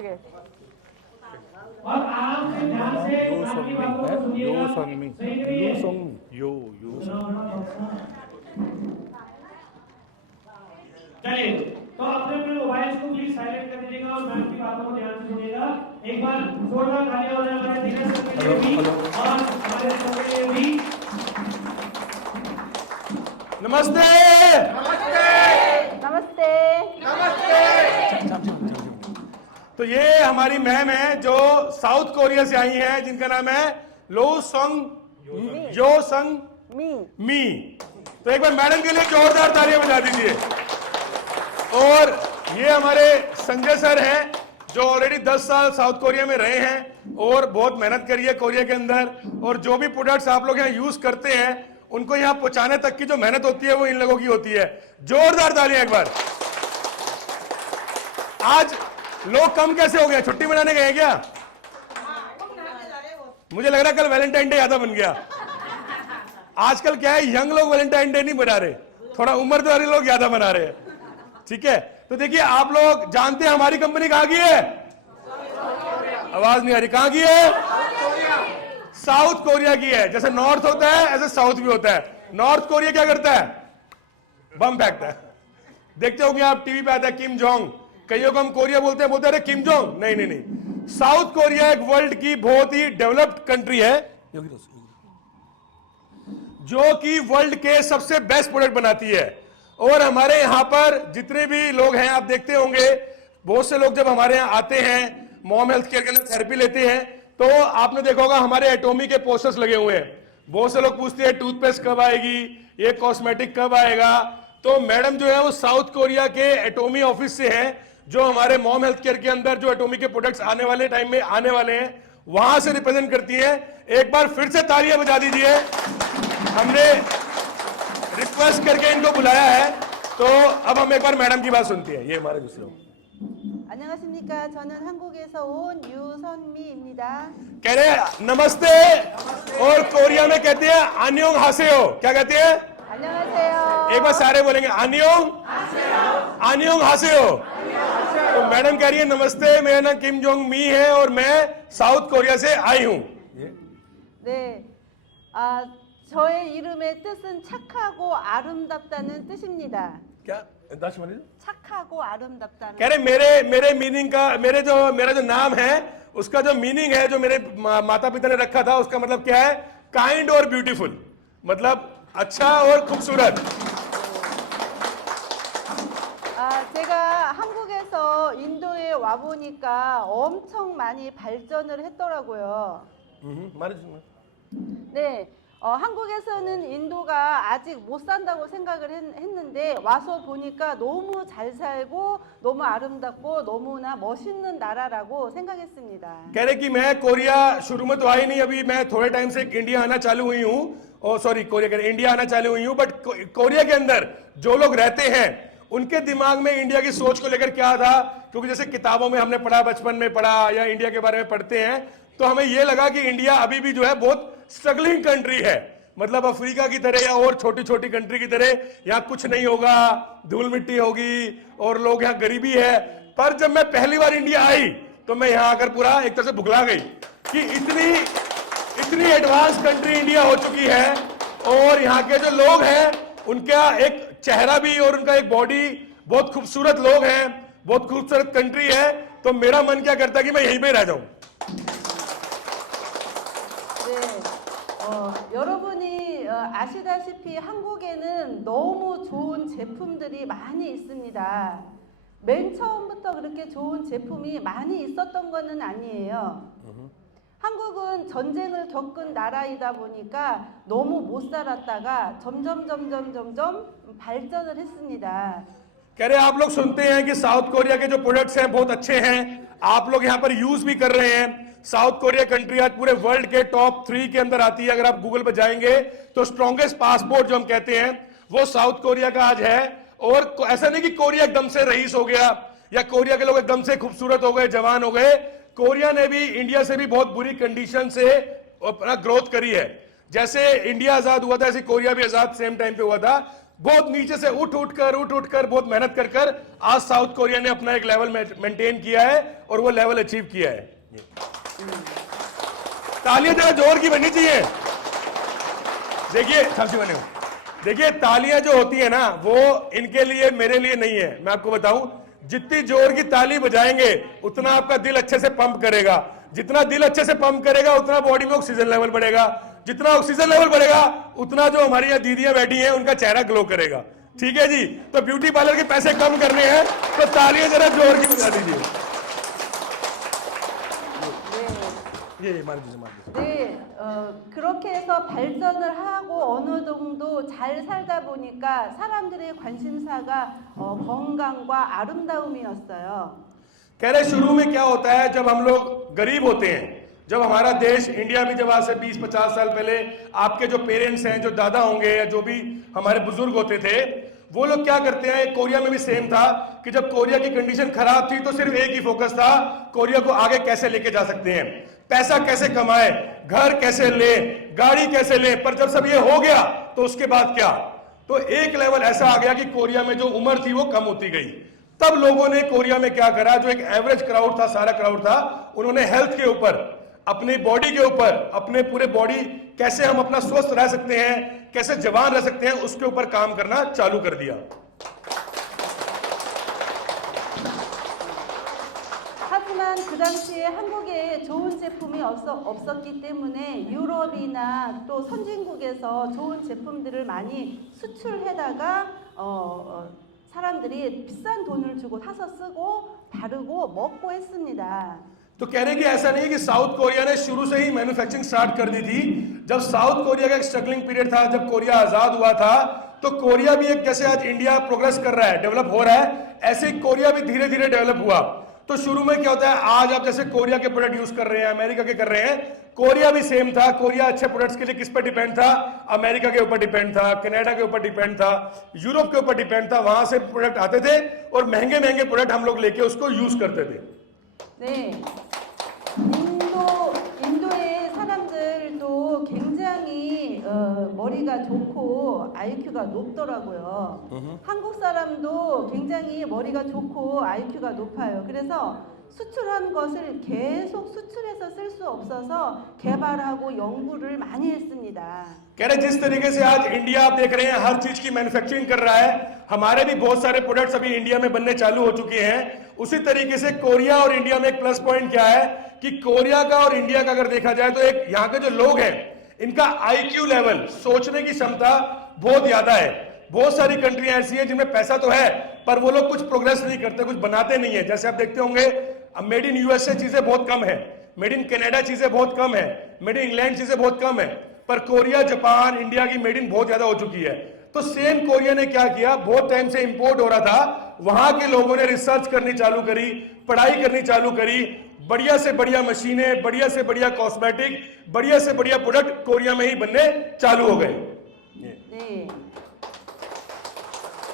어떻게? और आराम से ध्यान से आपकी बातों को सुनिएगा। चलिए, तो अपने अपने मोबाइल को प्लीज साइलेंट कर दीजिएगा और मैम की बातों को ध्यान से सुनिएगा। एक बार जोरदार तालियां हो जाए हमारे दिनेश सर के लिए भी और हमारे सर के लिए भी। नमस्ते नमस्ते। तो ये हमारी मैम है जो साउथ कोरिया से आई हैं, जिनका नाम है लो संग यो संग मी। तो एक बार मैडम के लिए जोरदार तालियां बजा दीजिए। और ये हमारे संजय सर हैं जो ऑलरेडी 10 साल साउथ कोरिया में रहे हैं और बहुत मेहनत करी है कोरिया के अंदर, और जो भी प्रोडक्ट्स आप लोग यहाँ यूज करते हैं उनको यहाँ पहुंचाने तक की जो मेहनत होती है वो इन लोगों की होती है। जोरदार तालियां एक बार। आज लोग कम कैसे हो गए, छुट्टी मनाने गए क्या? मुझे लग रहा है कल वैलेंटाइन डे ज्यादा बन गया। आजकल क्या है, यंग लोग वैलेंटाइन डे नहीं मना रहे, थोड़ा उम्रदारी लोग ज्यादा मना रहे हैं। ठीक है, तो देखिए आप लोग जानते हैं हमारी कंपनी कहां की है? आवाज नहीं आ रही, कहां की है? साउथ कोरिया की है। जैसे नॉर्थ होता है ऐसे साउथ भी होता है। नॉर्थ कोरिया क्या करता है? बम फेंकता है। देखते होंगे आप टीवी पे आता है किम जोंग। कईयों को हम कोरिया बोलते हैं, अरे किम जोंग। नहीं नहीं नहीं, साउथ कोरिया एक वर्ल्ड की बहुत ही डेवलप्ड कंट्री है जो कि वर्ल्ड के सबसे बेस्ट प्रोडक्ट बनाती है। और हमारे यहां पर जितने भी लोग हैं, आप देखते होंगे बहुत से लोग जब हमारे यहां आते हैं मॉम हेल्थ केयर के अंदर थेरेपी लेते हैं, तो आपने देखा होगा हमारे एटोमी के पोस्टर्स लगे हुए हैं। बहुत से लोग पूछते हैं टूथपेस्ट कब आएगी, ये कॉस्मेटिक कब आएगा। तो मैडम जो है वो साउथ कोरिया के एटोमी ऑफिस से है, जो हमारे मॉम हेल्थ केयर के अंदर जो एटोमी के प्रोडक्ट्स आने वाले टाइम में आने वाले हैं वहां से रिप्रेजेंट करती है। एक बार फिर से तालियां बजा दीजिए। हमने रिक्वेस्ट करके इनको बुलाया है, तो अब हम एक बार मैडम की बात सुनते हैं। ये हमारे दूसरे 안녕하십니까? 저는 한국에서 온 유선미입니다. कह रहे हैं नमस्ते, और कोरिया में कहते हैं आन्योंग हासेयो। क्या कहते हैं? 안녕하세요. एक बार सारे बोलेंगे आन्योंग आन्योंग हासेयो। तो मैडम कह रही है नमस्ते, मेरा नाम किम जोंग मी है और मैं साउथ कोरिया से आई हूं। 네, 저의 이름의 뜻은 착하고 아름답다는 뜻입니다. क्या? 착하고 아름답다는. कह रहे मेरे मीनिंग का, मेरा जो नाम है उसका जो मीनिंग है, जो मेरे माता पिता ने रखा था, उसका मतलब क्या है? काइंड और ब्यूटीफुल, मतलब अच्छा और खूबसूरत। 제가 한국에서 인도에 와 보니까 엄청 많이 발전을 했더라고요. 네, 한국에서는 인도가 아직 못 산다고 생각을 했는데 와서 보니까 너무 잘 살고 너무 아름답고 너무나 멋있는 나라라고 생각했습니다. कह रहे कि मैं कोरिया शुरू में तो आई नहीं, अभी मैं थोड़े टाइम से इंडिया आना चालू हुई हूँ, और सॉरी इंडिया आना चालू हुई हूँ, बट कोरिया के अंदर जो लोग रहते हैं उनके दिमाग में इंडिया की सोच को लेकर क्या था, क्योंकि जैसे किताबों में हमने पढ़ा, बचपन में पढ़ा या इंडिया के बारे में पढ़ते हैं, तो हमें यह लगा कि इंडिया अभी भी जो है बहुत स्ट्रगलिंग कंट्री है, मतलब अफ्रीका की तरह या और छोटी छोटी कंट्री की तरह यहाँ कुछ नहीं होगा, धूल मिट्टी होगी और लोग यहाँ गरीबी है। पर जब मैं पहली बार इंडिया आई तो मैं यहाँ आकर पूरा एक तरह से भुगला गई कि इतनी एडवांस कंट्री इंडिया हो चुकी है, और यहाँ के जो लोग हैं उनका एक चेहरा भी और उनका एक बॉडी, बहुत खूबसूरत लोग हैं, बहुत खूबसूरत कंट्री है। तो मेरा मन क्या करता है कि मैं यहीं पे रह जाऊं। 여러분이 아시다시피 한국에는 너무 좋은 제품들이 많이 있습니다. 맨 처음부터 그렇게 좋은 제품이 많이 있었던 것은 아니에요. 한국은 전쟁을 겪은 나라이다 보니까 너무 못 살았다가 점점 발전을 했습니다. कह रहे आप लोग सुनते हैं कि साउथ कोरिया के जो प्रोडक्ट्स हैं बहुत अच्छे हैं, आप लोग यहाँ पर यूज भी कर रहे हैं। साउथ कोरिया कंट्री आज पूरे वर्ल्ड के टॉप 3 के अंदर आती है। अगर आप गूगल पर जाएंगे तो स्ट्रॉन्गेस्ट पासपोर्ट जो हम कहते हैं वो साउथ कोरिया का आज है। और ऐसा नहीं कि कोरिया एकदम से रईस हो गया या कोरिया के लोग एकदम से खूबसूरत हो गए, जवान हो गए। कोरिया ने भी इंडिया से भी बहुत बुरी कंडीशन से अपना ग्रोथ करी है। जैसे इंडिया आजाद हुआ था ऐसे कोरिया भी आजाद सेम टाइम पे हुआ था। बहुत नीचे से उठ उठ कर बहुत मेहनत कर कर आज साउथ कोरिया ने अपना एक लेवल मेंटेन किया है और वो लेवल अचीव किया है। तालियां जरा जोर की बननी चाहिए। देखिए सबसे बने हो, देखिए तालियां जो होती है ना वो इनके लिए मेरे लिए नहीं है। मैं आपको बताऊं, जितनी जोर की ताली बजाएंगे उतना आपका दिल अच्छे से पंप करेगा, जितना दिल अच्छे से पंप करेगा उतना बॉडी में ऑक्सीजन लेवल बढ़ेगा, जितना ऑक्सीजन लेवल बढ़ेगा उतना जो हमारी यहाँ दीदियां बैठी हैं उनका चेहरा ग्लो करेगा। ठीक है जी, तो ब्यूटी पार्लर के पैसे कम करने हैं तो तालियां जरा जोर की बजा दीजिए। ये मार दीजिए, मार दीजिए। 네, 그렇게 해서 발전을 하고 어느 정도 잘 살다 보니까 사람들의 관심사가 건강과 아름다움이었어요. कह रहे शुरू में क्या होता है, जब हम लोग गरीब होते हैं, जब हमारा देश इंडिया भी जब आज से 20-50 साल पहले आपके जो पेरेंट्स हैं, जो दादा होंगे या जो भी हमारे बुजुर्ग होते थे, वो लोग क्या करते हैं, कोरिया में भी सेम था कि जब कोरिया की कंडीशन खराब थी तो सिर्फ एक ही फोकस था, कोरिया को आगे कैसे लेके जा सकते हैं, पैसा कैसे कमाए, घर कैसे ले, गाड़ी कैसे ले। पर जब सब ये हो गया तो उसके बाद क्या, तो एक लेवल ऐसा आ गया कि कोरिया में जो उम्र थी वो कम होती गई। तब लोगों ने कोरिया में क्या करा, जो एक एवरेज क्राउड था, सारा क्राउड था, उन्होंने हेल्थ के ऊपर, अपनी बॉडी के ऊपर, अपने पूरे बॉडी कैसे हम अपना स्वस्थ रह सकते हैं, कैसे जवान रह सकते हैं, उसके ऊपर काम करना चालू कर दिया। 하지만 그 당시에 한국에 좋은 제품이 없었기 때문에 유럽이나 또 선진국에서 좋은 제품들을 많이 수출해다가 사람들이 비싼 돈을 주고 사서 쓰고 바르고 먹고 했습니다. तो कह रहे कि ऐसा नहीं है कि साउथ कोरिया ने शुरू से ही मैन्युफैक्चरिंग स्टार्ट कर दी थी। जब साउथ कोरिया का एक स्ट्रगलिंग पीरियड था, जब कोरिया आजाद हुआ था, तो कोरिया भी एक, जैसे आज इंडिया प्रोग्रेस कर रहा है, डेवलप हो रहा है, ऐसे ही कोरिया भी धीरे धीरे डेवलप हुआ। तो शुरू में क्या होता है, आज आप जैसे कोरिया के प्रोडक्ट यूज कर रहे हैं, अमेरिका के कर रहे हैं, कोरिया भी सेम था। कोरिया अच्छे प्रोडक्ट्स के लिए किस पर डिपेंड था, अमेरिका के ऊपर डिपेंड था, कनाडा के ऊपर डिपेंड था, यूरोप के ऊपर डिपेंड था। वहां से प्रोडक्ट आते थे और महंगे महंगे प्रोडक्ट हम लोग लेके उसको यूज करते थे। 네, 인도의 사람들도 굉장히 머리가 좋고 IQ가 높더라고요. 한국 사람도 굉장히 머리가 좋고 IQ가 높아요. 그래서 수출한 것을 계속 수출해서 쓸 수 없어서 개발하고 연구를 많이 했습니다. कह रहे जिस तरीके से आज इंडिया आप देख रहे हैं हर चीज की मैन्युफैक्चरिंग कर रहा है, हमारे भी बहुत सारे प्रोडक्ट्स अभी इंडिया में बनने चालू हो चुके हैं। उसी तरीके से कोरिया और इंडिया में एक प्लस पॉइंट क्या है कि कोरिया का और इंडिया का अगर देखा जाए तो एक यहाँ के जो लोग हैं इनका IQ लेवल, सोचने की क्षमता बहुत ज्यादा है। बहुत सारी कंट्रियां ऐसी है जिनमें पैसा तो है पर वो लोग कुछ प्रोग्रेस नहीं करते, कुछ बनाते नहीं है। जैसे आप देखते होंगे मेड इन यूएसए चीजें बहुत कम है, मेड इन कनाडा चीजें बहुत कम है, मेड इन इंग्लैंड चीजें बहुत कम है, पर कोरिया, जापान, इंडिया की मेड इन बहुत ज्यादा हो चुकी है। तो सेम कोरिया ने क्या किया, बहुत टाइम से इंपोर्ट हो रहा था, वहां के लोगों ने रिसर्च करनी चालू करी, पढ़ाई करनी चालू करी, बढ़िया से बढ़िया मशीनें, बढ़िया से बढ़िया कॉस्मेटिक, बढ़िया से बढ़िया प्रोडक्ट कोरिया में ही बनने चालू हो गए। 네.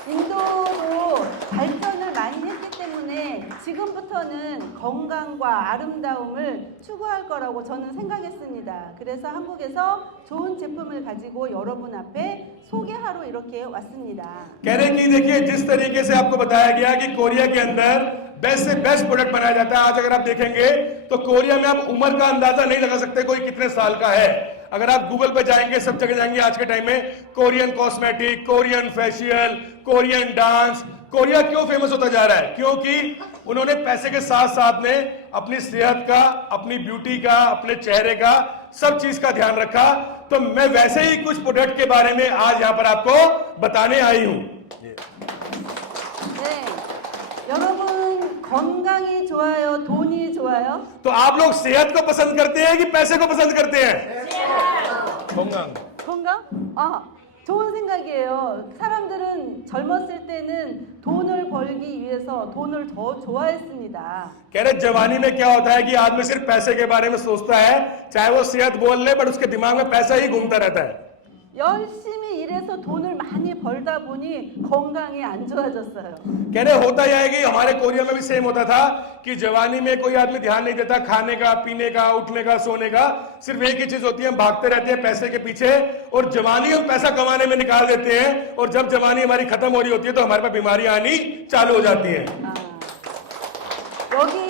인도도 발전을 많이 했기 때문에 지금부터는 건강과 아름다움을 추구할 거라고 저는 생각했습니다. 그래서 한국에서 좋은 제품을 가지고 여러분 앞에 소개하러 이렇게 왔습니다. कह रहे कि देखिए जिस तरीके से आपको बताया गया कि कोरिया के अंदर बेस्ट से बेस्ट प्रोडक्ट बनाया जाता है। आज अगर आप देखेंगे तो कोरिया में आप उम्र का अंदाजा नहीं लगा सकते कोई कितने साल का है। अगर आप गूगल पे जाएंगे, सब जगह जाएंगे आज के टाइम में, Korean cosmetic, Korean facial, Korean dance. Korea क्यों फेमस होता जा रहा है, क्योंकि उन्होंने पैसे के साथ साथ में अपनी सेहत का, अपनी ब्यूटी का, अपने चेहरे का, सब चीज का ध्यान रखा। तो मैं वैसे ही कुछ प्रोडक्ट के बारे में आज यहां पर आपको बताने आई हूं। 네. 여러분 건강이 좋아요, 돈이 좋아요? तो आप लोग सेहत को पसंद करते हैं कि पैसे को पसंद करते हैं? 건강। 건강? 좋은 생각이에요. 사람들은 젊었을 때는 돈을 벌기 위해서 돈을 더 좋아했습니다. कह रहे जवानी में क्या होता है कि आदमी सिर्फ पैसे के बारे में सोचता है, चाहे वो सेहत बोल ले बट उसके दिमाग में पैसा ही घूमता रहता है। 열심히 일해서 돈을 많이 벌다 보니 건강이 안 좋아졌어요. कह रहे होता यह है कि हमारे कोरिया में भी सेम होता था कि जवानी में कोई आदमी ध्यान नहीं देता खाने का, पीने का, उठने का, सोने का, सिर्फ एक ही चीज होती है, हम भागते रहते हैं पैसे के पीछे और जवानी हम पैसा कमाने में निकाल देते हैं और जब जवानी हमारी खत्म हो रही होती है तो हमारे पास बीमारियां आनी चालू हो जाती हैं। 여기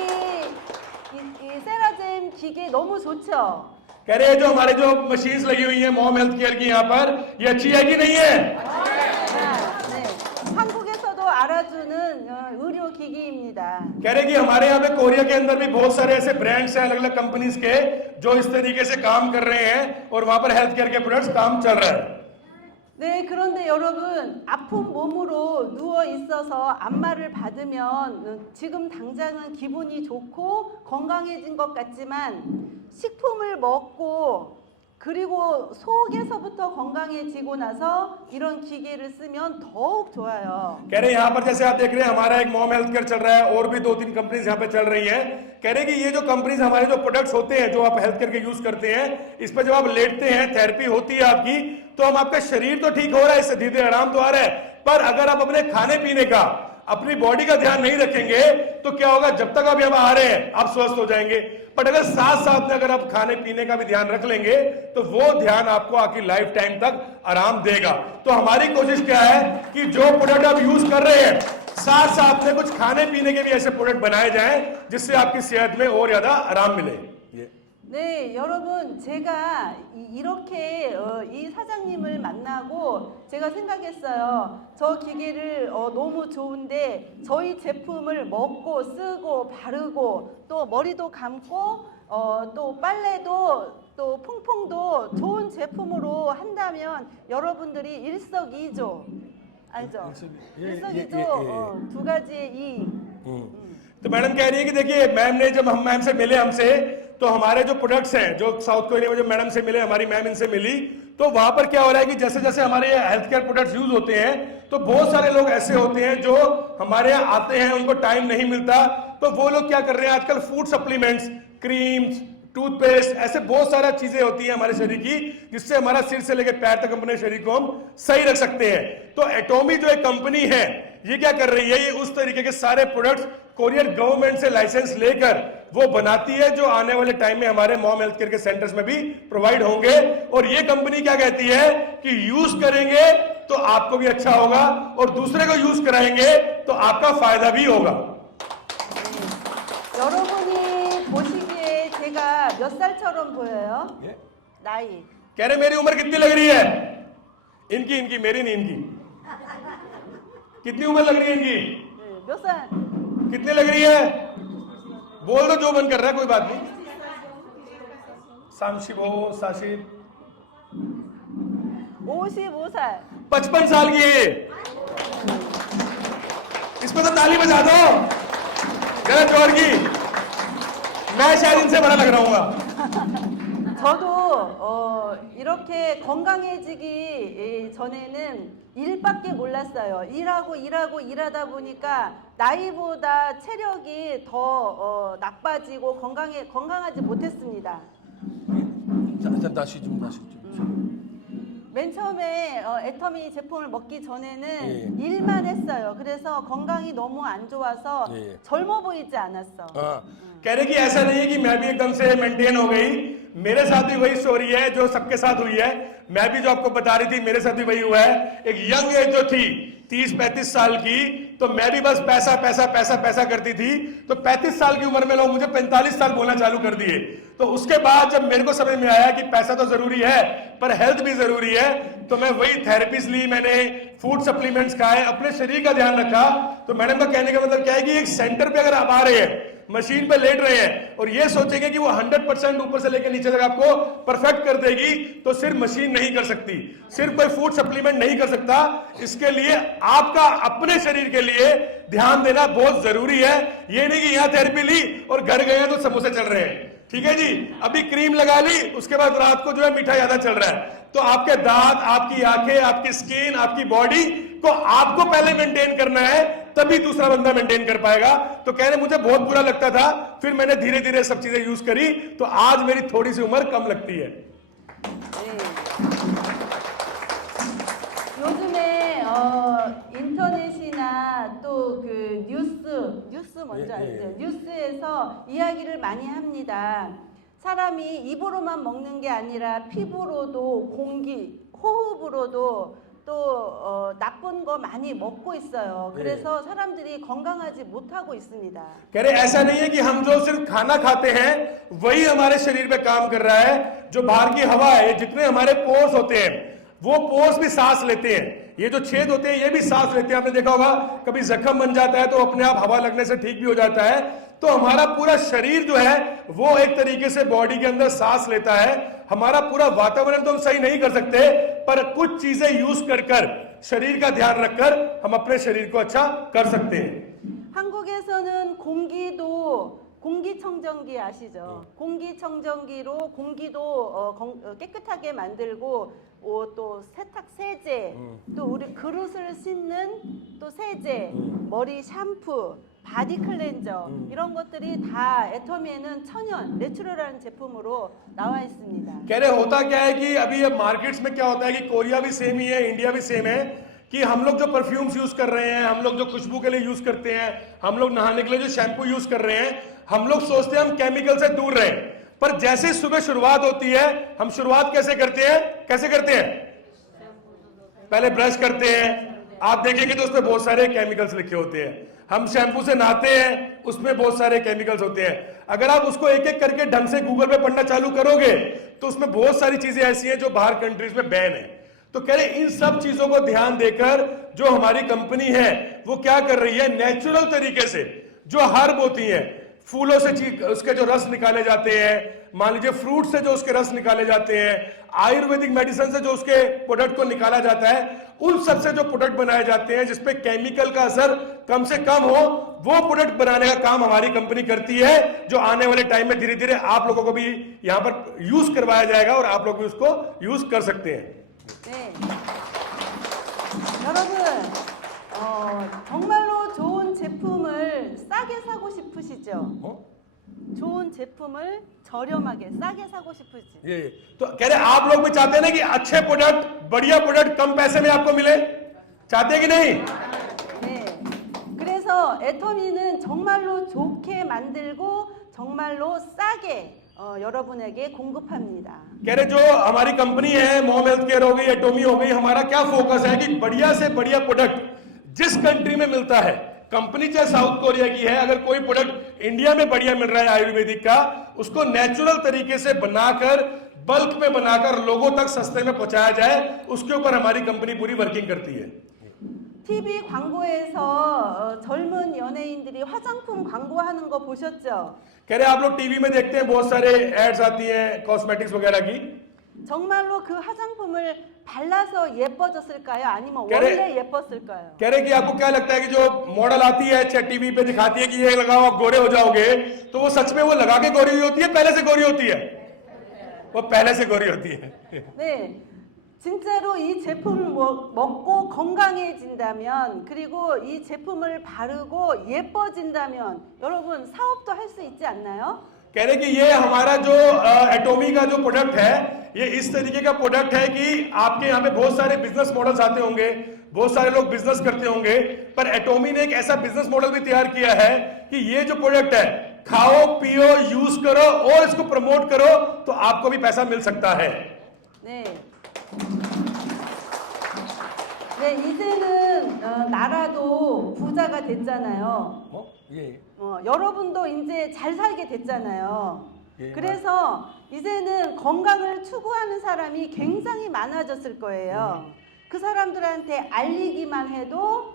이 세라젬 기계 너무 좋죠? कह रहे हैं जो हमारे जो मशीन्स लगी हुई हैं मॉम हेल्थ केयर की यहाँ पर, ये अच्छी है कि नहीं है? 네. 한국에서도 알아주는 의료 기기입니다. कह रहे कि हमारे यहाँ पे कोरिया के अंदर भी बहुत सारे ऐसे ब्रांड्स हैं अलग अलग कंपनीज के जो इस तरीके से काम कर रहे हैं और वहां पर हेल्थ केयर के प्रोडक्ट्स काम चल रहा है। 네, 그런데 여러분 아픈 몸으로 누워 있어서 안마를 받으면 지금 당장은 기분이 좋고 건강해진 것 같지만 식품을 먹고 그리고 속에서부터 건강해지고 나서 이런 기계를 쓰면 더욱 좋아요. कह रहे यहाँ पर जैसे आप देख रहे हैं हमारा एक मॉम हेल्थ केयर चल रहा है और भी 2-3 कंपनीज यहाँ पे चल रही हैं। कह रहे कि ये जो कंपनीज हमारे जो प्रोडक्ट्स होते हैं जो आप हेल्थ केयर के यूज करते हैं, इस पर जब आप लेटते हैं थेरेपी होती है आपकी, तो हम आपका शरीर तो ठीक हो रहा है, इससे धीरे धीरे आराम तो आ रहा है, पर अगर आप अपने खाने पीने का अपनी बॉडी का ध्यान नहीं रखेंगे तो क्या होगा, जब तक आप यहाँ आ रहे हैं आप स्वस्थ हो जाएंगे, बट अगर साथ साथ में अगर आप खाने पीने का भी ध्यान रख लेंगे तो वो ध्यान आपको आपकी लाइफ टाइम तक आराम देगा। तो हमारी कोशिश क्या है कि जो प्रोडक्ट आप यूज कर रहे हैं साथ साथ में कुछ खाने पीने के भी ऐसे प्रोडक्ट बनाए जाएं जिससे आपकी सेहत में और ज्यादा आराम मिले। 네, 여러분 제가 이렇게 이 사장님을 만나고 제가 생각했어요. 저 기계를 너무 좋은데 저희 제품을 먹고 쓰고 바르고 또 머리도 감고 또 빨래도 또 퐁퐁도 좋은 제품으로 한다면 여러분들이 일석이조 알죠? 일석이조 두 가지의 이익. तो मैडम कह रही है कि देखिए मैम ने जब हम मैम से मिले हमसे तो हमारे जो प्रोडक्ट्स हैं जो साउथ कोरिया में जो मैडम से मिले, हमारी मैम इनसे मिली, तो वहां पर क्या हो रहा है कि जैसे जैसे हमारे हेल्थ केयर प्रोडक्ट्स यूज होते हैं तो बहुत सारे लोग ऐसे होते हैं जो हमारे यहाँ आते हैं उनको टाइम नहीं मिलता, तो वो लोग क्या कर रहे हैं आजकल फूड सप्लीमेंट्स, क्रीम्स, टूथपेस्ट, ऐसे बहुत सारा चीजें होती हैं हमारे शरीर की जिससे हमारा सिर से लेकर पैर तक अपने शरीर को हम सही रख सकते हैं। तो एटोमी जो एक कंपनी है ये क्या कर रही है, ये उस तरीके के सारे प्रोडक्ट्स कोरियन गवर्नमेंट से लाइसेंस लेकर वो बनाती है जो आने वाले टाइम में हमारे मॉम हेल्थ केयर के सेंटर्स में भी प्रोवाइड होंगे। और ये कंपनी क्या कहती है कि यूज करेंगे तो आपको भी अच्छा होगा और दूसरे को यूज कराएंगे तो आपका फायदा भी होगा। 여러분이 보시기에 제가 몇 살처럼 보여요? 나이. कह रहे मेरी उम्र कितनी लग रही है? इनकी मेरी नहीं, इनकी कितनी उम्र लग रही है इनकी? 몇 살? कितनी लग रही है? बोल दो जो मन कर रहा है, कोई बात नहीं। 35, 55살. 55 साल की है। इस पर तो ताली बजा दो जरा जोर की। मैं शायद इनसे बड़ा लग रहा हूँ। 저도 이렇게 건강해지기 전에는 일밖에 몰랐어요. 일하다 보니까 나이보다 체력이 더 나빠지고 건강하지 못했습니다. 다시 좀. 맨 처음에 애터미 제품을 먹기 전에는 일만 했어요. 그래서 건강이 너무 안 좋아서 젊어 보이지 않았어. कह रहे कि ऐसा नहीं है कि मैं भी एकदम से मेंटेन हो गई, मेरे साथ भी वही स्टोरी है जो सबके साथ हुई है। मैं भी जो आपको बता रही थी मेरे साथ भी वही हुआ है। एक यंग एज जो थी 30-35 साल की, तो मैं भी बस पैसा करती थी। तो 35 साल की उम्र में लोग मुझे 45 साल बोलना चालू कर दिए। तो उसके बाद जब मेरे को समझ में आया कि पैसा तो जरूरी है पर हेल्थ भी जरूरी है, तो मैं वही थेरेपीज ली, मैंने फूड सप्लीमेंट्स खाए, अपने शरीर का ध्यान रखा। तो मैडम का कहने का मतलब क्या है कि एक सेंटर पे अगर आप आ रहे हैं, मशीन पे लेट रहे हैं और ये सोचेंगे कि वो 100% ऊपर से लेकर नीचे तक आपको परफेक्ट कर देगी, तो सिर्फ मशीन नहीं कर सकती, सिर्फ कोई फूड सप्लीमेंट नहीं कर सकता। इसके लिए आपका अपने शरीर के लिए ध्यान देना बहुत जरूरी है। ये नहीं कि यहां थेरेपी ली और घर गए तो समोसे चल रहे हैं, ठीक है जी, अभी क्रीम लगा ली, उसके बाद रात को जो है मीठा ज्यादा चल रहा है। तो आपके दांत, आपकी आंखें, आपकी स्किन, आपकी बॉडी को आपको पहले मेंटेन करना है, तभी दूसरा बंदा मेंटेन कर पाएगा। तो कह रहे मुझे बहुत बुरा लगता था, फिर मैंने धीरे धीरे सब चीजें यूज करी, तो आज मेरी थोड़ी सी उम्र कम लगती है। 인터넷이나 또 그 뉴스 먼저 알죠? 뉴스에서 이야기를 많이 합니다. 사람이 입으로만 먹는 게 아니라 피부로도 공기, 호흡으로도 또 나쁜 거 많이 먹고 있어요. 그래서 사람들이 건강하지 못하고 있습니다. कह रहे ऐसा नहीं है कि हम जो सिर्फ खाना खाते हैं वही हमारे शरीर पे काम कर रहा है, जो बाहर की हवा है, जितने हमारे पोर्स होते हैं वो पोर्स भी सांस लेते हैं, ये जो छेद होते हैं ये भी सांस लेते हैं। आपने देखा होगा कभी जख्म बन जाता है तो अपने आप हवा लगने से ठीक भी हो जाता है। तो हमारा पूरा शरीर जो है वो एक तरीके से बॉडी के अंदर सांस लेता है। हमारा पूरा वातावरण तो हम सही नहीं कर सकते, पर कुछ चीजें यूज कर शरीर का ध्यान रखकर हम अपने शरीर को अच्छा कर सकते हैं। 한국에서는 공기청정기 아시죠? 공기청정기로 공기도 깨끗하게 만들고 또 세탁 세제, 또 우리 그릇을 씻는 또 세제, 머리 샴푸, 바디 클렌저 이런 것들이 다 애터미에는 천연, 내추럴한 제품으로 나와 있습니다. कह रहे होता क्या है कि अभी ये मार्केट्स में क्या होता है कि कोरिया भी सेम ही है, इंडिया भी सेम है कि हम लोग जो परफ्यूम्स यूज कर रहे हैं, हम लोग जो खुशबू के लिए यूज करते हैं, हम लोग नहाने के लिए जो शैम्पू यूज कर रहे हैं, हम लोग सोचते हैं हम केमिकल से दूर रहें, पर जैसे सुबह शुरुआत होती है हम शुरुआत कैसे करते हैं? पहले ब्रश करते हैं, आप देखेंगे तो उसमें बहुत सारे केमिकल्स लिखे होते हैं। हम शैम्पू से नहाते हैं, उसमें बहुत सारे केमिकल्स होते हैं। अगर आप उसको एक एक करके ढंग से गूगल पे पढ़ना चालू करोगे तो उसमें बहुत सारी चीजें ऐसी हैं जो बाहर कंट्रीज में बैन है। तो कह रहे इन सब चीजों को ध्यान देकर जो हमारी कंपनी है वो क्या कर रही है, नेचुरल तरीके से जो हर्ब होती है, फूलों से उसके जो रस निकाले जाते हैं, मान लीजिए फ्रूट से जो उसके रस निकाले जाते हैं, आयुर्वेदिक मेडिसिन से जो उसके प्रोडक्ट को निकाला जाता है, उन सब से जो प्रोडक्ट बनाए जाते हैं जिसपे केमिकल का असर कम से कम हो, वो प्रोडक्ट बनाने का काम हमारी कंपनी करती है, जो आने वाले टाइम में धीरे धीरे आप लोगों को भी यहां पर यूज करवाया जाएगा और आप लोग भी उसको यूज कर सकते हैं। 네. 여러분, 정말로 좋은 제품을 싸게 사고 싶으시죠? 좋은 제품을 저렴하게 싸게 사고 싶으시죠? ये तो कह रहे आप लोग भी चाहते हैं ना कि अच्छे प्रोडक्ट, बढ़िया प्रोडक्ट कम पैसे में आपको मिले, चाहते हैं कि नहीं? 네. 그래서 애터미는 정말로 좋게 만들고 정말로 싸게 여러분에게 공급합니다. कह रहे जो हमारी कंपनी है, मॉम हेल्थ केयर हो गई, एटोमी हो गई, हमारा क्या फोकस है कि बढ़िया से बढ़िया प्रोडक्ट जिस कंट्री में मिलता है, कंपनी चाहे साउथ कोरिया की है, अगर कोई प्रोडक्ट इंडिया में बढ़िया मिल रहा है आयुर्वेदिक का, उसको नेचुरल तरीके से बनाकर, बल्क में बनाकर लोगों तक सस्ते में पहुंचाया जाए, उसके ऊपर हमारी कंपनी पूरी वर्किंग करती है। TV 광고에서 젊은 연예인들이 화장품 광고하는 거 보셨죠? कह रहे आप लोग टीवी में देखते हैं बहुत सारे एड्स आती हैं कॉस्मेटिक्स वगैरह की, 정말로 그 화장품을 발라서 예뻐졌을까요? 아니면 그래. 원래 예뻤을까요? कह रहे कि आपको क्या लगता है कि जो मॉडल आती है अच्छा टीवी पे दिखाती है कि ये लगाओ आप गोरे हो जाओगे, तो वो सच में वो लगा के गोरी होती है, पहले से गोरी होती है? वो पहले से गोरी होती है। 네, 진짜로 이 제품을 먹고 건강해진다면, 그리고 이 제품을 바르고 예뻐진다면 여러분 사업도 할 수 있지 않나요? कह रहे कि ये हमारा जो एटोमी का जो प्रोडक्ट है, ये इस तरीके का प्रोडक्ट है कि आपके यहाँ पे बहुत सारे बिजनेस मॉडल्स आते होंगे, बहुत सारे लोग बिजनेस करते होंगे, पर एटोमी ने एक ऐसा बिजनेस मॉडल भी तैयार किया है कि ये जो प्रोडक्ट है, खाओ पियो यूज करो और इसको प्रमोट करो तो आपको भी पैसा मिल सकता है। 네. 네, 이제는 나라도 부자가 됐잖아요. ये 여러분도 이제 잘 살게 됐잖아요. 예, 그래서 이제는 건강을 추구하는 사람이 굉장히 많아졌을 거예요. 그 사람들한테 알리기만 해도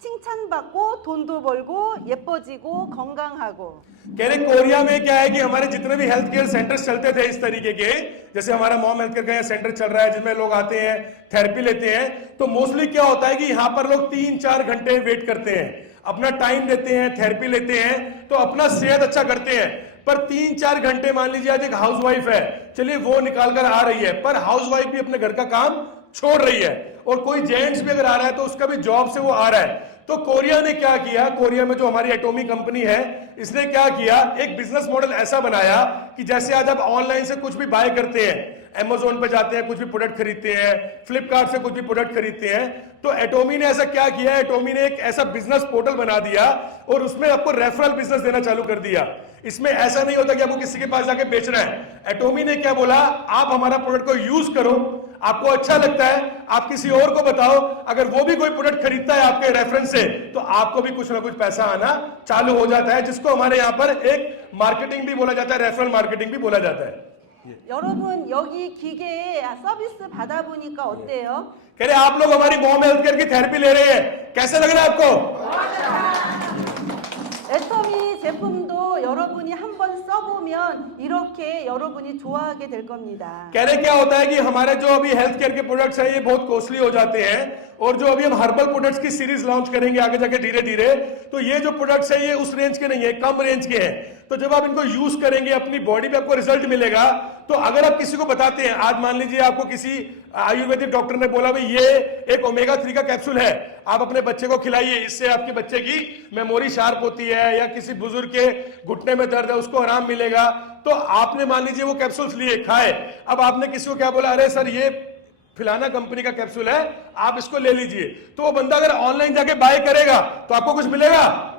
칭찬받고 돈도 벌고 예뻐지고 건강하고. कह रहे कोरिया में क्या है कि हमारे जितने भी हेल्थ केयर सेंटर्स चलते थे इस तरीके के, जैसे हमारा मॉम हेल्थ केयर का सेंटर चल रहा है जिसमें लोग आते हैं थेरेपी लेते हैं, तो मोस्टली क्या होता है कि यहाँ पर लोग 3-4 घंटे वेट करते हैं, अपना टाइम देते हैं, थेरेपी लेते हैं, तो अपना सेहत अच्छा करते हैं। पर 3-4 घंटे मान लीजिए आज एक हाउस वाइफ है, चलिए वो निकाल कर आ रही है, पर हाउस वाइफ भी अपने घर का काम छोड़ रही है, और कोई जेंट्स भी अगर आ रहा है तो उसका भी जॉब से वो आ रहा है। तो कोरिया ने क्या किया, कोरिया में जो हमारी एटोमी कंपनी है, इसने क्या किया, एक बिजनेस मॉडल ऐसा बनाया कि जैसे आज आप ऑनलाइन से कुछ भी बाय करते हैं, Amazon पे जाते हैं, कुछ भी प्रोडक्ट खरीदते हैं, फ्लिपकार्ट से कुछ भी प्रोडक्ट खरीदते हैं, तो एटोमी ने ऐसा क्या किया, एटोमी ने एक ऐसा बिजनेस पोर्टल बना दिया और उसमें आपको रेफरल बिजनेस देना चालू कर दिया। इसमें ऐसा नहीं होता कि आपको किसी के पास जाके बेचना है। एटोमी ने क्या बोला, आप हमारा प्रोडक्ट को यूज करो, आपको अच्छा लगता है, आप किसी और को बताओ, अगर वो भी कोई प्रोडक्ट खरीदता है आपके रेफरेंस से, तो आपको भी कुछ ना कुछ पैसा आना चालू हो जाता है, जिसको हमारे यहाँ पर एक मार्केटिंग भी बोला जाता है, रेफरल मार्केटिंग भी बोला जाता है। 여러분 여기 기계에 서비스 받아보니까 어때요? कह रहे आप लोग हमारी मॉम हेल्थ केयर की थेरेपी ले रहे हैं, कैसे लग रहा है आपको? 애터미 제품도 여러분이 한번 써보면 이렇게 여러분이 좋아하게 될 겁니다. कह रहे क्या होता है कि हमारे जो अभी हेल्थ केयर के प्रोडक्ट्स हैं ये बहुत कॉस्टली हो जाते हैं, और जो अभी हम हर्बल प्रोडक्ट्स की सीरीज लॉन्च करेंगे आगे जाके धीरे धीरे, तो ये जो प्रोडक्ट्स हैं ये उस रेंज के नहीं है, कम रेंज के हैं। तो जब आप इनको यूज करेंगे अपनी बॉडी पे आपको रिजल्ट मिलेगा। तो अगर आप किसी को बताते हैं, आज मान लीजिए आपको किसी आयुर्वेदिक डॉक्टर ने बोला भाई ये एक ओमेगा 3 का कैप्सूल है, आप अपने बच्चे को खिलाइए, इससे आपके बच्चे की मेमोरी शार्प होती है, या किसी बुजुर्ग के घुटने में दर्द है उसको आराम मिलेगा, तो आपने मान लीजिए वो कैप्सूल्स लिए, खाए, अब आपने किसी को क्या बोला, अरे सर ये फिलाना कंपनी का कैप्सूल है, आप इसको ले लीजिए, तो वो बंदा अगर ऑनलाइन जाके बाय करेगा तो आपको कुछ मिलेगा।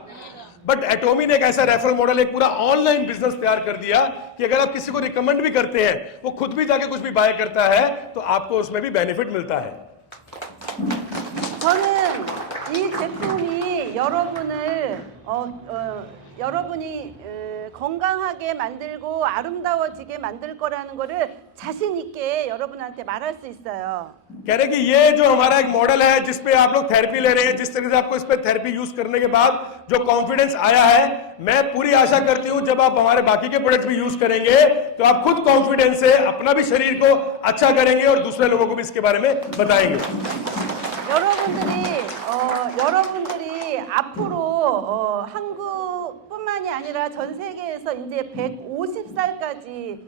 बट एटोमी ने एक ऐसा रेफरल मॉडल, एक पूरा ऑनलाइन बिजनेस तैयार कर दिया कि अगर आप किसी को रिकमेंड भी करते हैं, वो खुद भी जाके कुछ भी बाय करता है, तो आपको उसमें भी बेनिफिट मिलता है। 저는 이 제품이 여러분이 건강하게 만들고 아름다워지게 만들 거라는 거를 자신 있게 여러분한테 말할 수 있어요. कह रहे कि ये जो हमारा एक मॉडल है जिसपे आप लोग थेरेपी ले रहे हैं, जिस तरह से आपको इस पे थेरेपी यूज करने के बाद जो कॉन्फिडेंस आया है, मैं पूरी आशा करती हूं जब आप हमारे बाकी के प्रोडक्ट्स भी यूज करेंगे तो आप खुद कॉन्फिडेंस से अपना भी शरीर को अच्छा करेंगे और दूसरे लोगों को भी इसके बारे में बताएंगे। 여러분들이 앞으로 한국뿐만이 아니라 전 세계에서 이제 150살까지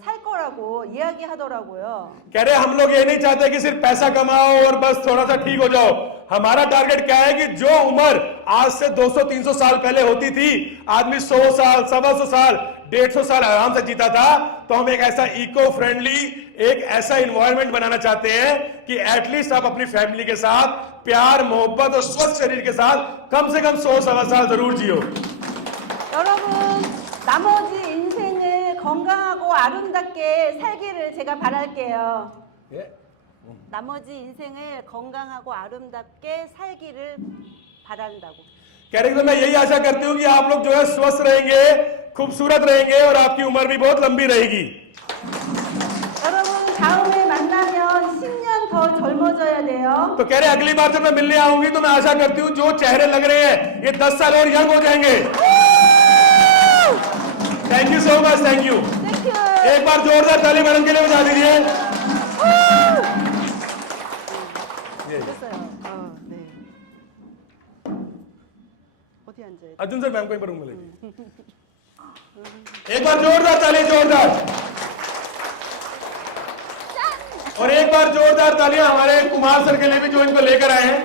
살 거라고 이야기하더라고요. कह रहे हम लोग ये नहीं चाहते कि सिर्फ पैसा कमाओ और बस थोड़ा सा ठीक हो जाओ। हमारा टारगेट क्या है कि जो उम्र आज से 200-300 साल पहले होती थी, आदमी 100 साल, 125 साल, 150 साल आराम से जीता था, तो हम एक ऐसा इको फ्रेंडली, एक ऐसा इन्वायरमेंट बनाना चाहते हैं कि एटलीस्ट आप अपनी फैमिली के साथ प्यार, मोहब्बत और स्वस्थ शरीर के साथ कम से कम 100-125 साल जरूर जियो। 여러분 나머지 인생을 건강하고 아름답게 살기를 제가 바랄게요. 나머지 인생을 건강하고 아름답게 살기를 바란다고. कह रहे मैं यही आशा करती हूं कि आप लोग जो है स्वस्थ रहेंगे, खूबसूरत रहेंगे और आपकी उम्र भी बहुत लंबी रहेगी। 여러분 다음에 만나면 10년 더 젊어져야 돼요. तो कह रहे अगली बार जब मैं मिलने आऊंगी तो मैं आशा करती हूं जो चेहरे लग रहे हैं ये 10 साल और यंग हो जाएंगे। Thank you so much, thank you. एक बार जोरदार ताली मैडम के लिए बजा दीजिए। 됐어요. 네. 어디 앉아요? अर्जुन सर मैम को पर मिलेगी। एक बार जोरदार ताली, जोरदार। और एक बार जोरदार तालियां हमारे कुमार सर के लिए भी जो इनको लेकर आए हैं।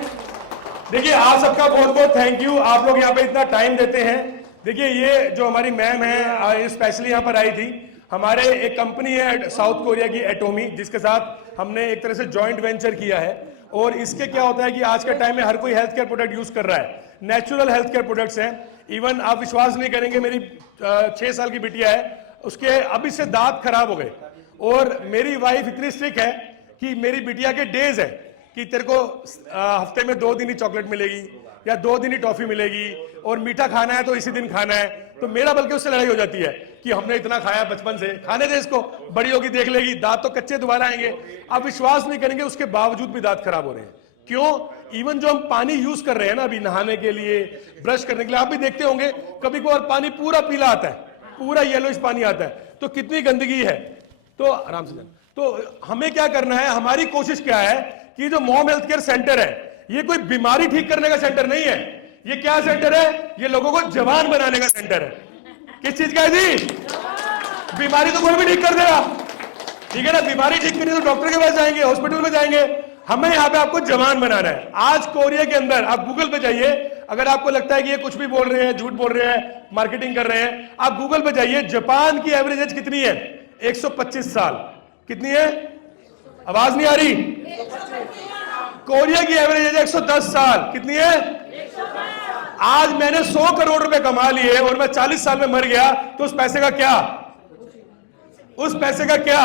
देखिए आप सबका बहुत बहुत थैंक यू, आप लोग यहाँ पे इतना टाइम देते हैं। देखिए ये जो हमारी मैम है स्पेशली यहाँ पर आई थी, हमारे एक कंपनी है साउथ कोरिया की एटोमी, जिसके साथ हमने एक तरह से जॉइंट वेंचर किया है। और इसके क्या होता है कि आज के टाइम में हर कोई हेल्थ केयर प्रोडक्ट यूज कर रहा है, नेचुरल हेल्थ केयर प्रोडक्ट्स हैं। इवन आप विश्वास नहीं करेंगे, मेरी 6 साल की बिटिया है, उसके अभी से दांत खराब हो गए, और मेरी वाइफ इतनी स्ट्रिक्ट है कि मेरी बिटिया के डेज है कि तेरे को हफ्ते में 2 दिन ही चॉकलेट मिलेगी या 2 दिन ही टॉफी मिलेगी, और मीठा खाना है तो इसी दिन खाना है। तो मेरा बल्कि उससे लड़ाई हो जाती है कि हमने इतना खाया बचपन से, खाने दे इसको, बड़ी होगी देख लेगी, दांत तो कच्चे दोबारा आएंगे। आप विश्वास नहीं करेंगे उसके बावजूद भी दांत खराब हो रहे हैं। क्यों? इवन जो हम पानी यूज कर रहे हैं ना अभी नहाने के लिए, ब्रश करने के लिए, आप भी देखते होंगे कभी कभार पानी पूरा पीला आता है, पूरा येलोइश पानी आता है, तो कितनी गंदगी है। तो आराम से तो हमें क्या करना है, हमारी कोशिश क्या है कि जो मॉम हेल्थ केयर सेंटर है ये कोई बीमारी ठीक करने का सेंटर नहीं है। ये क्या सेंटर है? ये लोगों को जवान बनाने का सेंटर है। किस चीज का है जी? बीमारी तो कोई भी ठीक कर देगा, ठीक है ना। बीमारी ठीक करनी तो डॉक्टर के पास जाएंगे, हॉस्पिटल में जाएंगे। हमें यहाँ पे आपको जवान बनाना है। आज कोरिया के अंदर आप गूगल पे जाइए, अगर आपको लगता है कि ये कुछ भी बोल रहे हैं, झूठ बोल रहे हैं, मार्केटिंग कर रहे हैं, आप गूगल पे जाइए, जापान की एवरेज एज कितनी है? 125 साल। कितनी है? आवाज नहीं आ रही। कोरिया की एवरेज एज 110 साल। कितनी है? आज मैंने 100 करोड़ रुपए कमा लिए और मैं 40 साल में मर गया, तो उस पैसे का क्या? उस पैसे का क्या?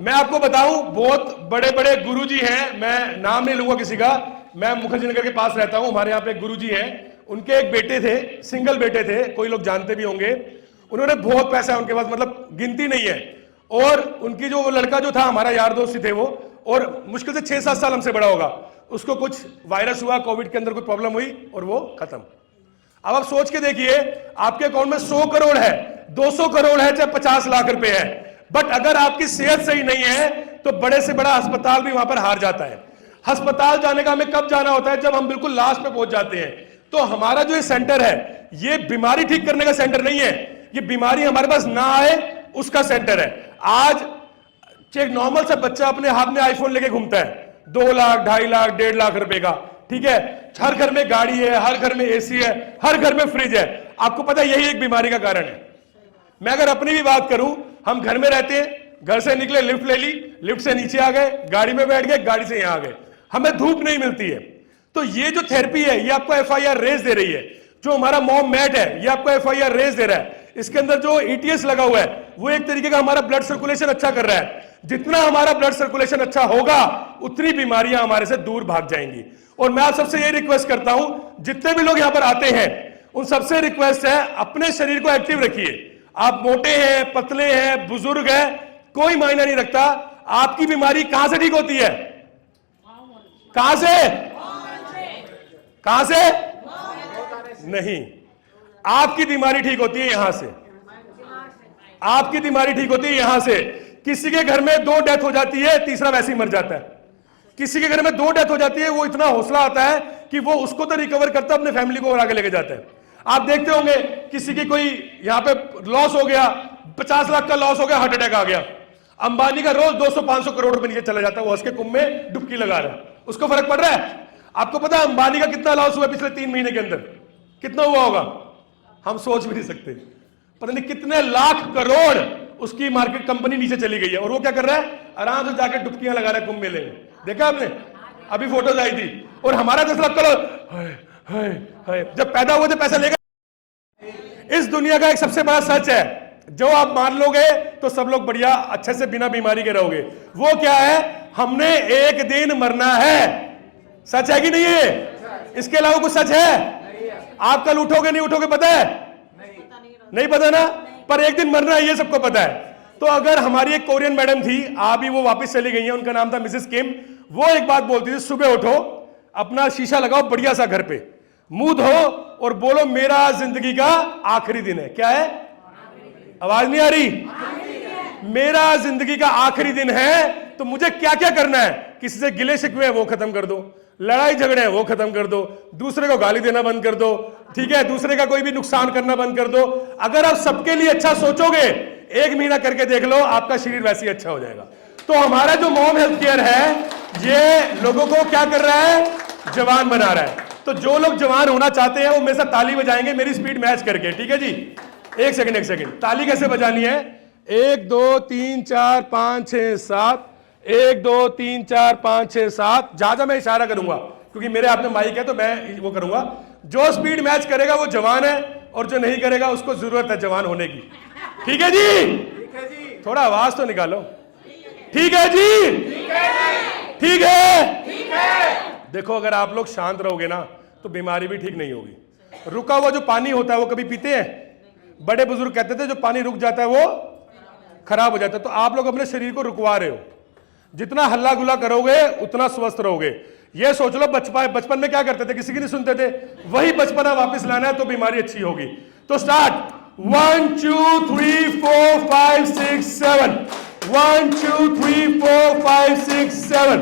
मैं आपको बताऊं, बहुत बड़े बड़े गुरुजी हैं, मैं नाम नहीं लूंगा किसी का, मैं मुखर्जी नगर के पास रहता हूं, हमारे यहाँ पे एक गुरुजी हैं, उनके एक बेटे थे, सिंगल बेटे थे, कोई लोग जानते भी होंगे, उन्होंने बहुत पैसा है उनके पास, मतलब गिनती नहीं है। और उनकी जो वो लड़का जो था, हमारा यार दोस्त ही थे वो, और मुश्किल से 6-7 साल हमसे बड़ा होगा, उसको कुछ वायरस हुआ, कोविड के अंदर कोई प्रॉब्लम हुई और वो खत्म। अब आप सोच के देखिए, आपके अकाउंट में 100 करोड़ है, 200 करोड़ है, चाहे 50 लाख रुपए है, बट अगर आपकी सेहत सही नहीं है तो बड़े से बड़ा अस्पताल भी वहां पर हार जाता है। अस्पताल जाने का हमें कब जाना होता है? जब हम बिल्कुल लास्ट पे पहुंच जाते हैं। तो हमारा जो ये सेंटर है, ये बीमारी ठीक करने का सेंटर नहीं है, ये बीमारी हमारे पास ना आए उसका सेंटर है। आज एक नॉर्मल सा बच्चा अपने हाथ में आईफोन लेके घूमता है, 2 लाख, 2.5 लाख, 1.5 लाख रुपए का, ठीक है, हर घर में गाड़ी है, हर घर में एसी है, हर घर में फ्रिज है। आपको पता है यही एक बीमारी का कारण है। मैं अगर अपनी भी बात करूं, हम घर में रहते हैं, घर से निकले, लिफ्ट ले ली, लिफ्ट से नीचे आ गए, गाड़ी में बैठ गए, गाड़ी से यहां आ गए, हमें धूप नहीं मिलती है। तो ये जो थेरेपी है, ये आपको FIR रेज दे रही है। जो हमारा मॉम मैट है, ये आपको FIR रेज दे रहा है। इसके अंदर जो ETS लगा हुआ है, वो एक तरीके का हमारा ब्लड सर्कुलेशन अच्छा कर रहा है। जितना हमारा ब्लड सर्कुलेशन अच्छा होगा, उतनी बीमारियां हमारे से दूर भाग जाएंगी। और मैं आप सबसे ये रिक्वेस्ट करता हूं, जितने भी लोग यहां पर आते हैं, उन सबसे रिक्वेस्ट है, अपने शरीर को एक्टिव रखिए। आप मोटे हैं, पतले हैं, बुजुर्ग हैं, कोई मायना नहीं रखता। आपकी बीमारी कहां से ठीक होती है? कहां से? कहां से? नहीं, आपकी बीमारी ठीक होती है यहां से। आपकी बीमारी ठीक होती है यहां से। किसी के घर में 2 डेथ हो जाती है, तीसरा वैसे ही मर जाता है। किसी के घर में 2 डेथ हो जाती है, वो इतना हौसला आता है कि वो उसको तो रिकवर करता है, अपने फैमिली को और आगे लेके जाता है। आप देखते होंगे, किसी की कोई यहां पे लॉस हो गया, 50 लाख का लॉस हो गया, हार्ट अटैक आ गया, अंबानी का रोज 200-500 करोड़ रुपए नीचे चला जाता है, वो हंस के कुंभ में डुबकी लगा रहा है, उसको फर्क पड़ रहा है? आपको पता है अंबानी का कितना लॉस हुआ पिछले 3 महीने के अंदर? कितना हुआ होगा? हम सोच भी नहीं सकते। पता नहीं कितने लाख करोड़ उसकी मार्केट कंपनी नीचे चली गई है, और वो क्या कर रहा है? आराम से जाकर डुबकियां लगा रहा है कुंभ मेले में। देखा आपने? अभी फोटोज आई थी। और हमारा 10 लाख करोड़ जब पैदा हुए थे पैसा लेकर। इस दुनिया का एक सबसे बड़ा सच है, जो आप मान लोगे तो सब लोग बढ़िया अच्छे से बिना बीमारी के रहोगे। वो क्या है? हमने एक दिन मरना है। सच है कि नहीं है? इसके अलावा कुछ सच है? आप कल उठोगे नहीं उठोगे पता है? नहीं पता ना, पर एक दिन मरना है, ये सबको पता है। तो अगर हमारी एक कोरियन मैडम थी, अभी वो वापस चली गई है, उनका नाम था मिसेस किम, वो एक बात बोलती थी, सुबह उठो, अपना शीशा लगाओ बढ़िया सा घर पे, मुंह धो और बोलो मेरा जिंदगी का आखिरी दिन है। क्या है? आवाज नहीं आ रही? मेरा जिंदगी का आखिरी दिन है, तो मुझे क्या क्या करना है? किसी से गिले शिकवे हैं वो खत्म कर दो, लड़ाई झगड़े हैं वो खत्म कर दो, दूसरे को गाली देना बंद कर दो, ठीक है, दूसरे का कोई भी नुकसान करना बंद कर दो। अगर आप सबके लिए अच्छा सोचोगे, 1 महीना करके देख लो, आपका शरीर वैसे ही अच्छा हो जाएगा। तो हमारा जो मॉम हेल्थ केयर है, ये लोगों को क्या कर रहा है? जवान बना रहा है। तो जो लोग जवान होना चाहते हैं, वो मेरे साथ ताली बजाएंगे मेरी स्पीड मैच करके, ठीक है जी? एक सेकंड, ताली कैसे बजानी है? 1 2 3 4 5 6 7, 1 2 3 4 5 6 7, ज्यादा मैं इशारा करूंगा क्योंकि मेरे हाथ में माइक है, तो मैं वो करूंगा। जो स्पीड मैच करेगा वो जवान है, और जो नहीं करेगा उसको जरूरत है जवान होने की। ठीक है जी? थोड़ा आवाज तो निकालो। ठीक है जी? ठीक है। देखो, अगर आप लोग शांत रहोगे ना, तो बीमारी भी ठीक नहीं होगी। रुका हुआ जो पानी होता है वो कभी पीते हैं? बड़े बुजुर्ग कहते थे जो पानी रुक जाता है वो खराब हो जाता है। तो आप लोग अपने शरीर को रुकवा रहे हो। जितना हल्ला गुल्ला करोगे उतना स्वस्थ रहोगे। ये सोच लो, बचपन में क्या करते थे? किसी की नहीं सुनते थे। वही बचपना वापस लाना है तो बीमारी अच्छी होगी। तो स्टार्ट। 1 2 3 4 5 6 7, 1 2 3 4 5 6 7,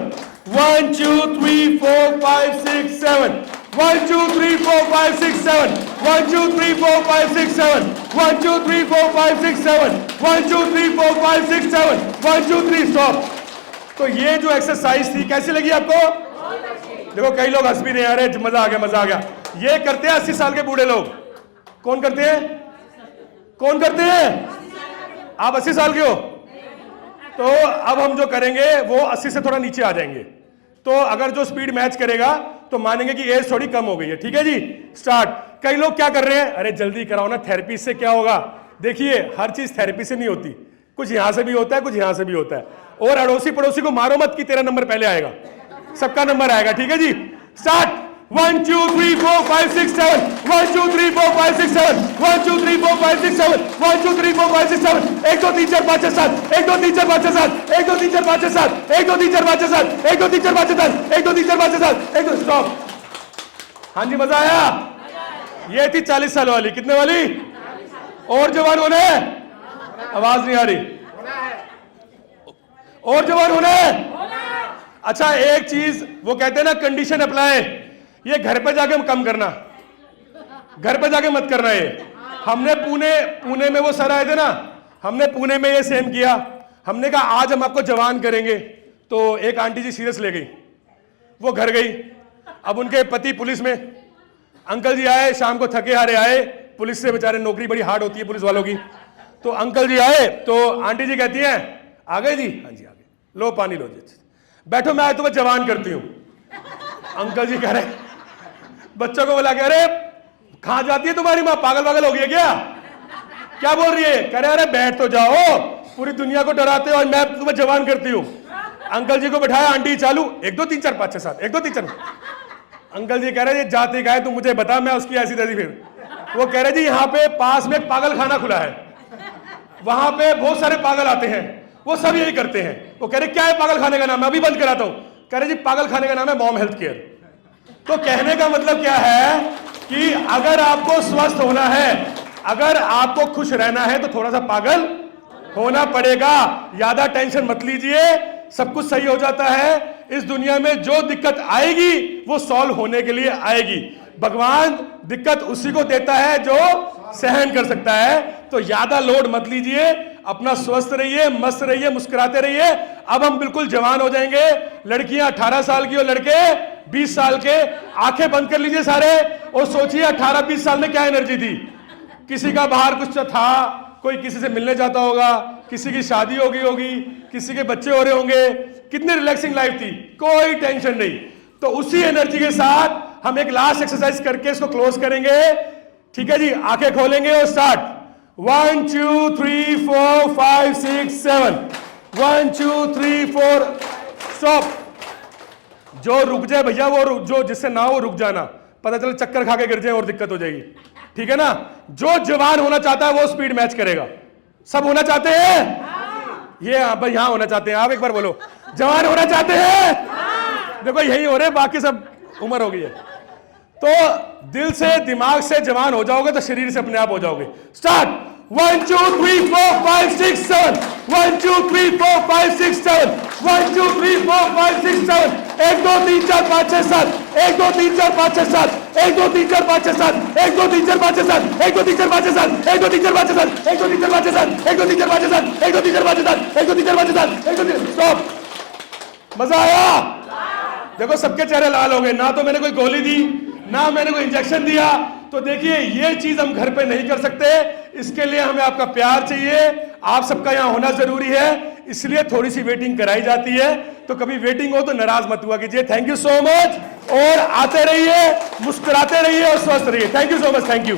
1 2 3 4 5 6 7, 1 2 3 4 5 6 7, 1 2 3 4 5 6 7, 1 2 3 4 5 6 7, 1 2 3 4 5 6 7, 1 2 3 स्टॉप। तो ये जो एक्सरसाइज थी कैसी लगी आपको? देखो, कई लोग हंस भी नहीं आ रहे, मजा आ गया। ये करते हैं 80 साल के बूढ़े लोग। कौन करते हैं? आप 80 साल के हो? तो अब हम जो करेंगे वो 80 से थोड़ा नीचे आ जाएंगे। तो अगर जो स्पीड मैच करेगा तो मानेंगे कि एज थोड़ी कम हो गई है। ठीक है जी, स्टार्ट। कई लोग क्या कर रहे हैं, अरे जल्दी कराओ ना, थेरेपी से क्या होगा। देखिए हर चीज थेरेपी से नहीं होती, कुछ यहां से भी होता है, कुछ यहां से भी होता है। और अड़ोसी पड़ोसी को मारो मत कि तेरा नंबर पहले आएगा, सबका नंबर आएगा। ठीक है जी, स्टार्ट। 1 2 3 4 5 6 7 1 2 3 4 5 6 7 1 2 3 4 5 6 7 1 2 3 4 5 6 7 1 2 3 4 5 6 7 1 2 3 4 5 6 7 1 2 3 4 5 6 7 1 2 3 4 5 6 7 1 2 3 4 5 6 7 1 2 3 4 5 6 7 1 2 स्टॉप। हाँ जी, मजा आया। ये थी 40 साल वाली। कितने वाली? और जवान होना है, आवाज नहीं आ रही। और जवान होना है। अच्छा एक चीज वो कहते हैं ना, कंडीशन अप्लाई, ये घर पे जाके कम करना, घर पे जाके मत करना। ये हमने पुणे में वो सर आए थे ना, हमने पुणे में ये सेम किया। हमने कहा आज हम आपको जवान करेंगे, तो एक आंटी जी सीरियस ले गई, वो घर गई। अब उनके पति पुलिस में, अंकल जी आए शाम को थके हारे आए, पुलिस से बेचारे नौकरी बड़ी हार्ड होती है पुलिस वालों की। तो अंकल जी आए तो आंटी जी कहती हैं आ गए जी, हाँ जी आ गए, लो पानी लो जी, बैठो मैं आज तुम्हें जवान करती हूं। अंकल जी कह रहे, बच्चों को बोला, कह रहे कहां जाती है तुम्हारी मां, पागल पागल हो गई है क्या बोल रही है? कह रहे अरे बैठ तो जाओ, पूरी दुनिया को डराते हो और मैं तुम्हें जवान करती हूं। अंकल जी को बैठाया, आंटी चालू 1 2 3 4 5 6 7 1 2 3 4। अंकल जी कह रहे जाते का है तू मुझे बता, मैं उसकी ऐसी तैसी। फिर वो कह रहे जी यहाँ पे पास में एक पागल खाना खुला है, वहां पे बहुत सारे पागल आते हैं, वो सब यही करते हैं। वो कह रहे क्या है पागल खाने का नाम, मैं अभी बंद कराता हूं। कह रहे जी पागल खाने का नाम है मॉम हेल्थ केयर। तो कहने का मतलब क्या है कि अगर आपको स्वस्थ होना है, अगर आपको खुश रहना है, तो थोड़ा सा पागल होना पड़ेगा। ज्यादा टेंशन मत लीजिए, सब कुछ सही हो जाता है। इस दुनिया में जो दिक्कत आएगी वो सॉल्व होने के लिए आएगी। भगवान दिक्कत उसी को देता है जो सहन कर सकता है। तो ज्यादा लोड मत लीजिए, अपना स्वस्थ रहिए, मस्त रहिए, मुस्कुराते रहिए। अब हम बिल्कुल जवान हो जाएंगे। लड़कियां 18 साल की और लड़के 20 साल के। आंखें बंद कर लीजिए सारे और सोचिए 18-20 साल में क्या एनर्जी थी। किसी का बाहर कुछ था, कोई किसी से मिलने जाता होगा, किसी की शादी हो गई होगी, किसी के बच्चे हो रहे होंगे। कितनी रिलैक्सिंग लाइफ थी, कोई टेंशन नहीं। तो उसी एनर्जी के साथ हम एक लास्ट एक्सरसाइज करके इसको क्लोज करेंगे। ठीक है जी, आंखें खोलेंगे और स्टार्ट। 1 2 3 4 5 6 7 1 2 3 4 स्टॉप। जो रुक जाए भैया, वो जो जिससे ना हो रुक जाना, पता चले चक्कर खा के गिर जाए और दिक्कत हो जाएगी। ठीक है ना। जो जवान होना चाहता है वो स्पीड मैच करेगा। सब होना चाहते हैं? ये भाई यहां होना चाहते हैं। आप एक बार बोलो, जवान होना चाहते हैं? देखो यही हो रहे, बाकी सब उम्र हो गई है। तो दिल से दिमाग से जवान हो जाओगे तो शरीर से अपने आप हो जाओगे। स्टार्ट। 1 2 3 4 5 6 7 1 2 3 4 5 6 7 1 2 3 4 5 6 7 1 2 3 4 5 6 7 1 2 3 4 5 6 7 1 2 3 4 5 6 7 1 2 3 4 5 6 7 1 2 3 4 5 6 7 1 2 3 4 5 6 7 1 2 3 4 5 6 7 1 2 3 4 5 6 7 1 2 3 4 5 6 7 1 2 3 4 5 6 7 1 2 3 स्टॉप। मजा आया? देखो सबके चेहरे लाल हो गए। ना तो मैंने कोई गोली दी, ना मैंने कोई इंजेक्शन दिया। तो देखिए ये चीज हम घर पे नहीं कर सकते, इसके लिए हमें आपका प्यार चाहिए, आप सबका यहाँ होना जरूरी है, इसलिए थोड़ी सी वेटिंग कराई जाती है। तो कभी वेटिंग हो तो नाराज मत हुआ कीजिए। थैंक यू सो मच, और आते रहिए, मुस्कुराते रहिए और स्वस्थ रहिए। Thank you so much, thank you.